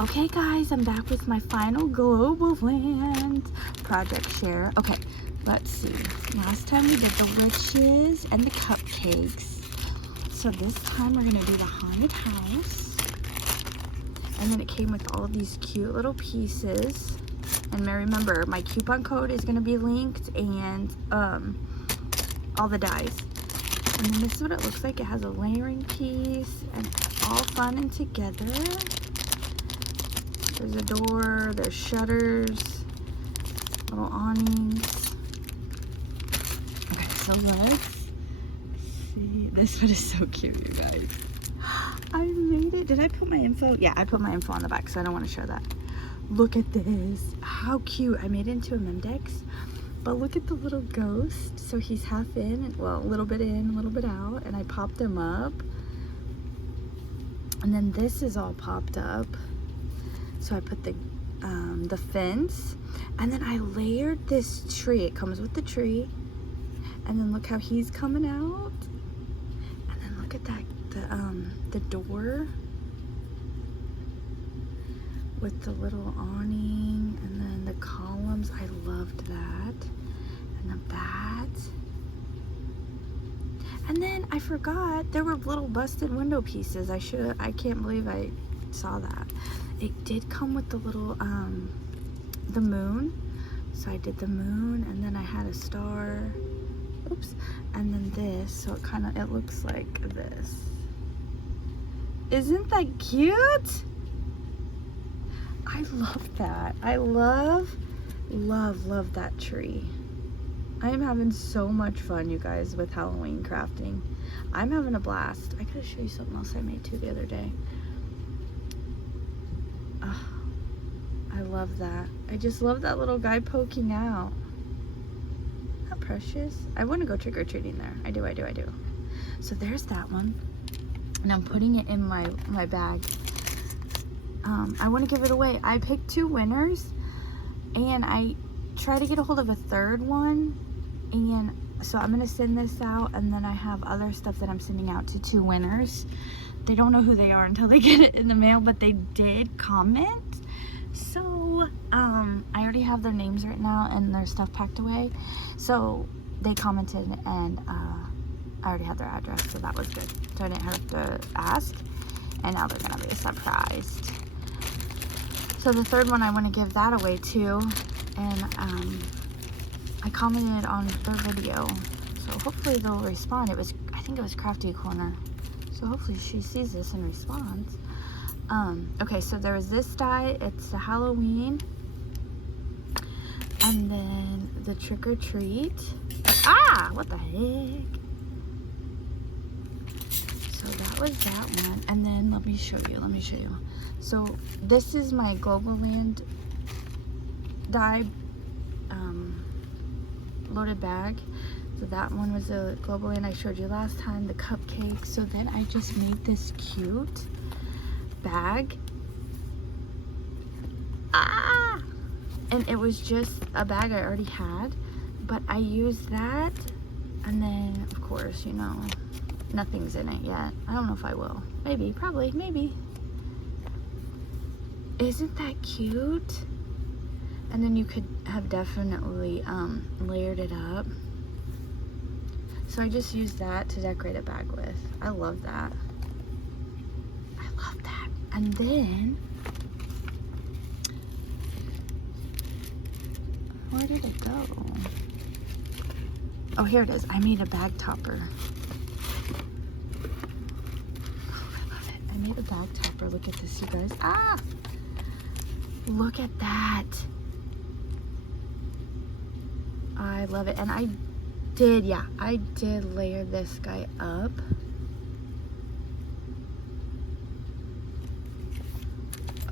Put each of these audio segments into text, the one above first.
Okay guys, I'm back with my final Globeland project share. Okay, let's see. Last time we did the witches and the cupcakes. So this time we're gonna do the haunted house. And then it came with all of these cute little pieces. And remember, my coupon code is gonna be linked and all the dies. And then this is what it looks like. It has a layering piece and all fun and together. There's a door, there's shutters, little awnings. Okay, so let's see. This one is so cute, you guys. I made it. Did I put my info? Yeah, I put my info on the back, so I don't want to show that. Look at this. How cute. I made it into a Memdex. But look at the little ghost. So he's half in, well, a little bit in, a little bit out. And I popped him up. And then this is all popped up. So I put the fence, and then I layered this tree. It comes with the tree, and then look how he's coming out, and then look at that the door with the little awning, and then the columns. I loved that, and the bat. And then I forgot there were little busted window pieces. I can't believe I saw that. It did come with the little the moon, so I did the moon, and then I had a star, oops, and then this, so it looks like this. Isn't that cute? I love that. I love that tree. I am having so much fun, you guys, with Halloween crafting. I'm having a blast. I gotta show you something else I made too the other day. Oh, I love that. I just love that little guy poking out. Isn't that precious? I want to go trick-or-treating there. I do. So there's that one. And I'm putting it in my bag. I want to give it away. I picked 2 winners. And I try to get a hold of a third one. And so I'm going to send this out. And then I have other stuff that I'm sending out to 2 winners. They don't know who they are until they get it in the mail, but they did comment. So I already have their names written out and their stuff packed away. So they commented, and I already had their address, so that was good. So I didn't have to ask, and now they're gonna be surprised. So the third one, I want to give that away too, and I commented on their video, so hopefully they'll respond. I think it was Crafty Corner. So hopefully she sees this and responds. Okay, so there was this die. It's the Halloween. And then the trick or treat. Ah, what the heck? So that was that one. And then let me show you. So this is my Globeland die loaded bag. So that one was a Globeland I showed you last time, the cupcake. So then I just made this cute bag. Ah! And it was just a bag I already had, but I used that, and then of course, you know, nothing's in it yet. I don't know if I will. Maybe, probably, maybe. Isn't that cute? And then you could have definitely layered it up. So I just used that to decorate a bag with. I love that. And then, where did it go? Oh, here it is. I made a bag topper. Oh, I love it. I made a bag topper. Look at this, you guys. Ah! Look at that. I love it. And I did layer this guy up.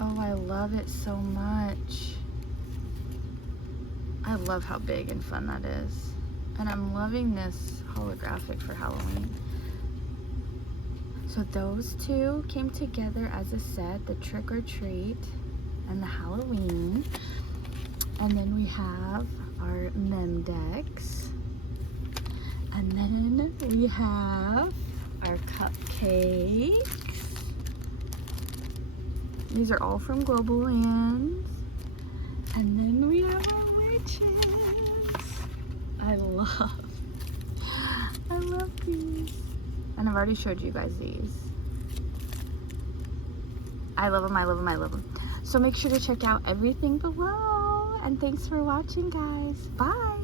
Oh, I love it so much. I love how big and fun that is. And I'm loving this holographic for Halloween. So those 2 came together as a set, the trick or treat and the Halloween. And then we have our Memdex. And then we have our cupcakes. These are all from Globeland. And then we have our witches. I love these. And I've already showed you guys these. I love them, I love them, I love them. So make sure to check out everything below. And thanks for watching, guys. Bye.